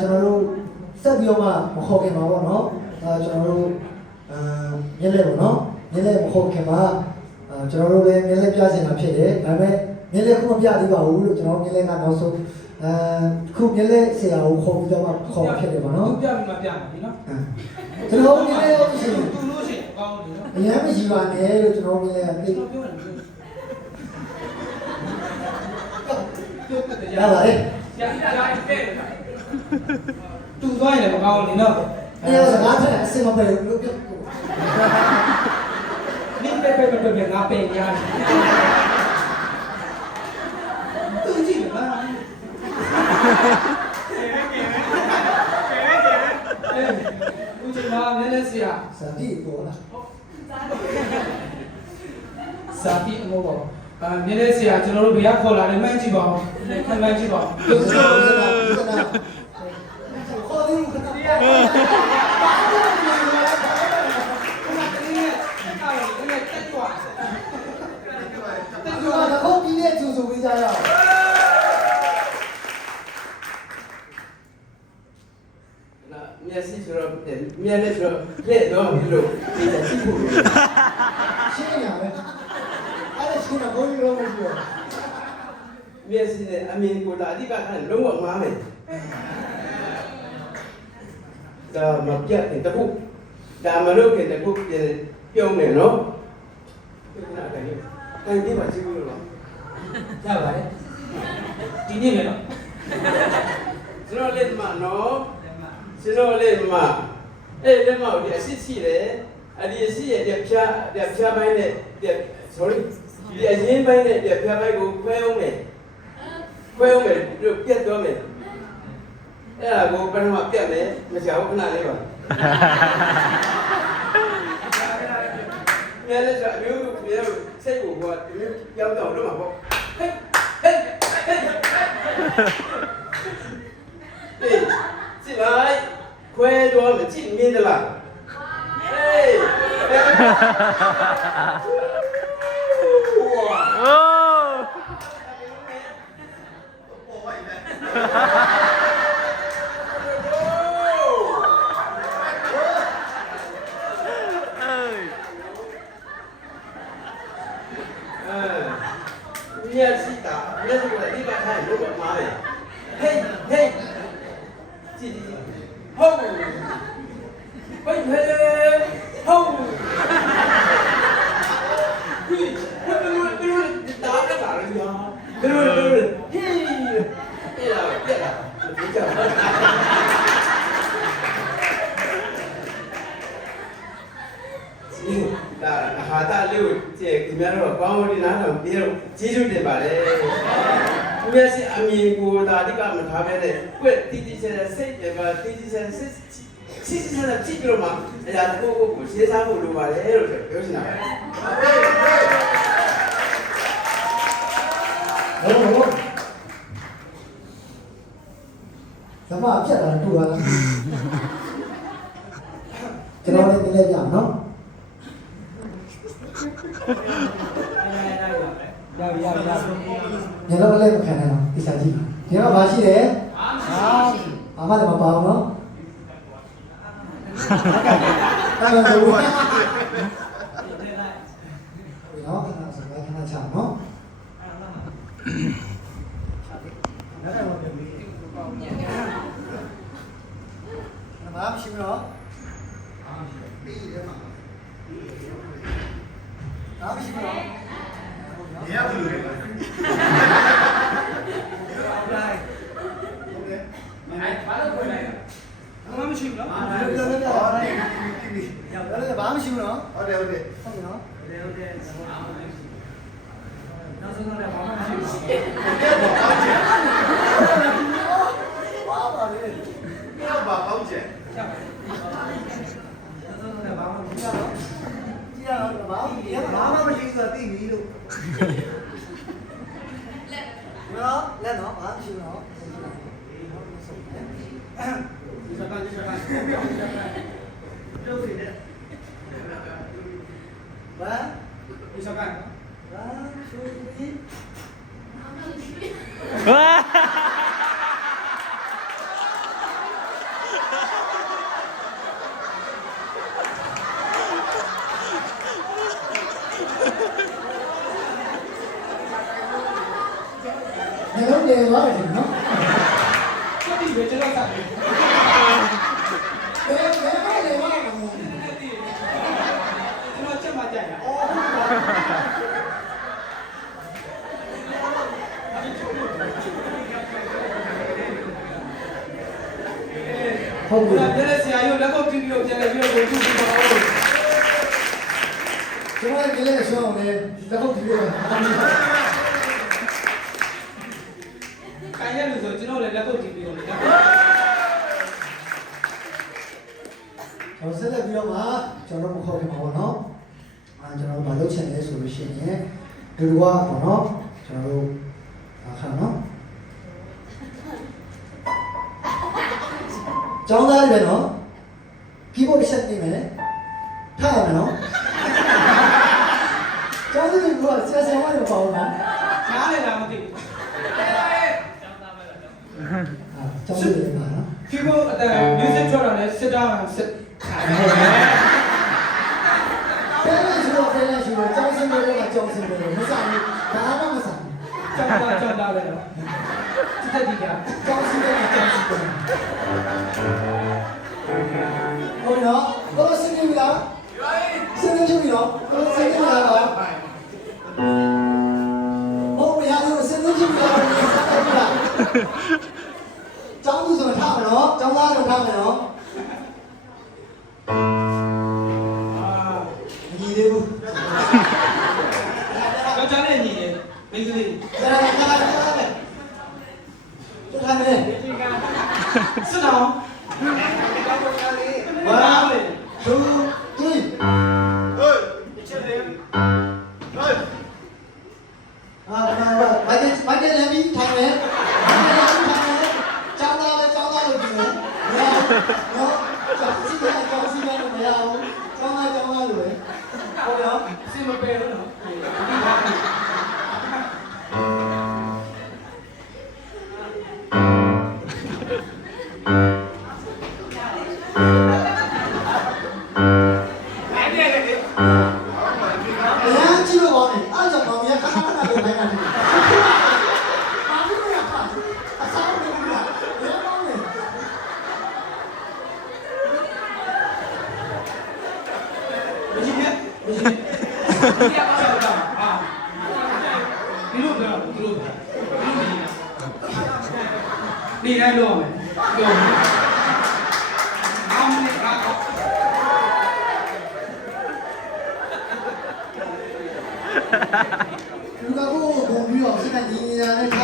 ကျွန်တော်တို့ဆက်ပြီးတော့မှမခေါ်ခင်ပါပေါ့နော်ကျွန်တော်တို့မြက်လက်ပေါ့နော်မြက်လက်မခေါ်ခင်မှာကျွန်တော်တို့လည်းမြက်လက်ပြချင်တာဖြစ်တယ်ဒါပေမဲ့မြက်လက်ခုမပြသေးပါဘူးလို့ကျွန်တော်မြက်လက်ကနောက်ဆုံးခုမြက်လက်ဆရာကိုခေါ်ပြီးတော့မှခေါ်ဖြစ်တယ်ပေါ့နော်ပြပြီးမှပြမယ်ဒီနော်ကျွန်တော်မြက်လက်ရောက်ရှင်သူလို့ရှိရင်ကောင်းတယ်နော်အရင်မရှိပါနဲ့လို့ကျွန်တော်မြက်လက်ကပြေးရပါလေရတဲ့သူသွားရင်လည်းမကောင်းဘူးနော်အဲ့ဒါစကားထက်အစင်မပဲလို့ပြောနင်းပဲငါပင်ရတယ်သူကြည့်လားဦးချင်ပါနည်းနည်းဆရာစာတိပေါ်လာစာတိအမောပေါ့နည်းနည်းဆရာကျွန်တော်တို့ဘယ်ကခေါ်လာလဲမှန်းကြည့်ပါဦးခက်မှန်းကြည့်ပါဦးခေါ်တယ်ခဏဟုတ်ပြီလေသူဆိုပေးကြရအောင်မျက်စိဆိုတော့မျက်လက်ဆိုတော့လက်တော့ဒီလိုဒီတက်စီဖို့ရှင်းရမယ်အဲ့ဒါရှင်းတော့ဘယ်လိုလုပ်မလဲမျက်စိနဲ့အမြင်ကိုဒါအဓိကအဲ့လုံးဝမှားမယ်ဒါမပြတ်တဲ့တခုဒါမလုပ်ခင်တခုပြုံးနေနော်ခဏတည်းအဲ့ဒီမှာကြည့်လို့ရပါတယ်ဒီနေ့လည်းနော်ကျွန်တော်လက်မနော်ကျွန်တော်လက်မအဲ့လက်မကိုဒီအစစ်ရှိတယ်အဲ့ဒီအစစ်ရဲ့ဖြားပိုင်းနဲ့ sorry ဒီအရင်ပိုင်းနဲ့ဖြားပိုင်းကိုခွဲအောင်မယ်တို့ပြတ်သွားမယ်အဲ့ဒါကိုပထမပြတ်မယ်မကြောက်ခဏလေးပါမြဲလက်ဆိုမျိုးစိတ်ကိုပြောင်းတော့လို့မှာပေါ့ဟေးကြည့်လိုက်ခွဲတော့မကြည့်မြင်သလားဟေးမျက်စိကဒီကထိုင်လို့ပါမှာလေဟေးကြည့်ဟုတ်ဟေးဟုတ်ဒီတာကလာရရဟေးအဲ့ဒါပြက်လာဒီကြောက်ဒါဟာတာလေးကိုကြည့်ဒီများတော့ကောင်းလို့ဒီနားတော့ပြေတော့ကျေးဇူးတင်ပါတယ်။မျက်စိအမြင်ကိုဒါအဓိကမထားဘဲနဲ့ကွက်တီတီဆယ်စိတ်တွေကတီတီဆယ်စစ်ကြည့်ကြလို့မှအရာကိုရှင်းစားဖို့လိုပါတယ်လို့ပြောချင်တာပဲ။ဟုတ်သမပြတ်တာတူပါလား။ကျွန်တော်လည်းပြလိုက်ကြအောင်နော်။ရညလုံးလည်းမခံနိုင်တော့ဒီစားကြည့်ဒီမှာမရှိတယ်အာမလည်းမပါဘူးနော်တာရဆိုဘူးနော်ခဏစကားခဏချနော်မရှိဘူးနော်ပြီးတယ်မှာမရှိဘူးနော်你要不留着吧？哎，把它回来了。我们去了。ဘာမှမရှိဘူးနော်ဟုတ်တယ်ဟုတ်နော်နောက်ဆုံးတော့ဘာမှမရှိဘူးဝါပါလေ要把保险。နောက်ဆုံးတော့ဘာမှမရှိဘူးကြည့်ရအောင်ဘာမှမရှိဘူးဆိုတာသိပြီလို့လက်နော်ဘာမှမရှိဘူးနော်ဒီစကားပြောနေတယ်ဘာဒီစကားဘာရှိပြီ哇！ ဟုတ်တယ်သွားတယ်နော် ဆက်ပြီးပဲကျွန်တော်ဆက်ပြီး ဘယ်မှာလဲဝါမလို့ ကျွန်တော်ချက်မှကြိုက်တာအော်ဟုတ်ပြီ ပြန်လဲဆရာကြီးလက်ကုပ်တီးပြီးတော့ပြန်လဲပြီးတော့ကိုကြည့်ပြီးတော့ ကျွန်တော်ကလည်းဆောင်းနေလက်ခုပ်ပြီးတော့ ခိုင်ရလို့ဆိုကျွန်တော်လည်းလက်ကုပ်တီးပြီးတော့လက်ကုပ် ကျွန်တော်ဆက်လက်ပြီးတော့မှကျွန်တော်မခေါ်ခင်ပါဘောနော်ကျွန်တော်မလုပ်ချင်လဲဆိုလို့ရှိရင်ဒီလိုကပေါ့နော်ကျွန်တော်တို့အခါနော်ကျောင်းသားတွေပဲနော်ကီးဘုတ်တစ်ချက်နေမယ်ထားရမယ်နော်ကျောင်းသားတွေကဆရာဆရာမတွေမပေါ့နော် နားလည်းလားမသိဘူး ကျောင်းသားတွေပါနော် ကီးဘုတ်အတန် music ထွက်တာလဲ sit down and sit တဲလဲရှိတော့ကျောင်းစင်တွေကကျောင်းစင်တွေမဆိုင်ဘူးဘာမှမဆိုင် ကြောက်တာပဲနော်တက်တီးကြ ကျောင်းစင်တွေကကျောင်းစင်တွေဟုတ်နော်ဘာလို့စင်နေပြီလားစင်နေပြီနော်ဘာလို့စင်နေပြီလားဟုတ်မရဘူးစင်နေပြီလားကျောင်းသူဆိုထားမယ်နော်ကျောင်းသားဆိုထားမယ်နော် ညီလေးဘူး တော့ကြားနေညီတယ်မိန်းကလေး ဆရာကလည်းထားမယ်တူထားမယ် sit down 1 2 3 ဟေးချက်လေဟေး မိုက်ကလည်းပြီးထိုင်မယ်ကျောင်းသားလို့ပြောမယ်နော်ကျောင်းစီကလို့မရဘူးကျောင်းသားလို့ပဲဟုတ်ရော စင်မပယ်လို့နော် အရန်ကြည့်လို့ပါနဲ့အားကြောင့်မောင်ရခဏခဏလုပ်ခိုင်းတာဒီဘာလို့လဲအစားမလုပ်ဘူးလားဘယ်ကောင်းလဲ မရှိနဲ့မရှိနဲ့ဒီကတော့တော့အာဒီလိုပြောဒီလိုနေတိုင်းလို့မယ်ပြောအောင်နေကား လူကကိုယ်ကိုပြီးတော့စိတ်ကညီညာနဲ့ထား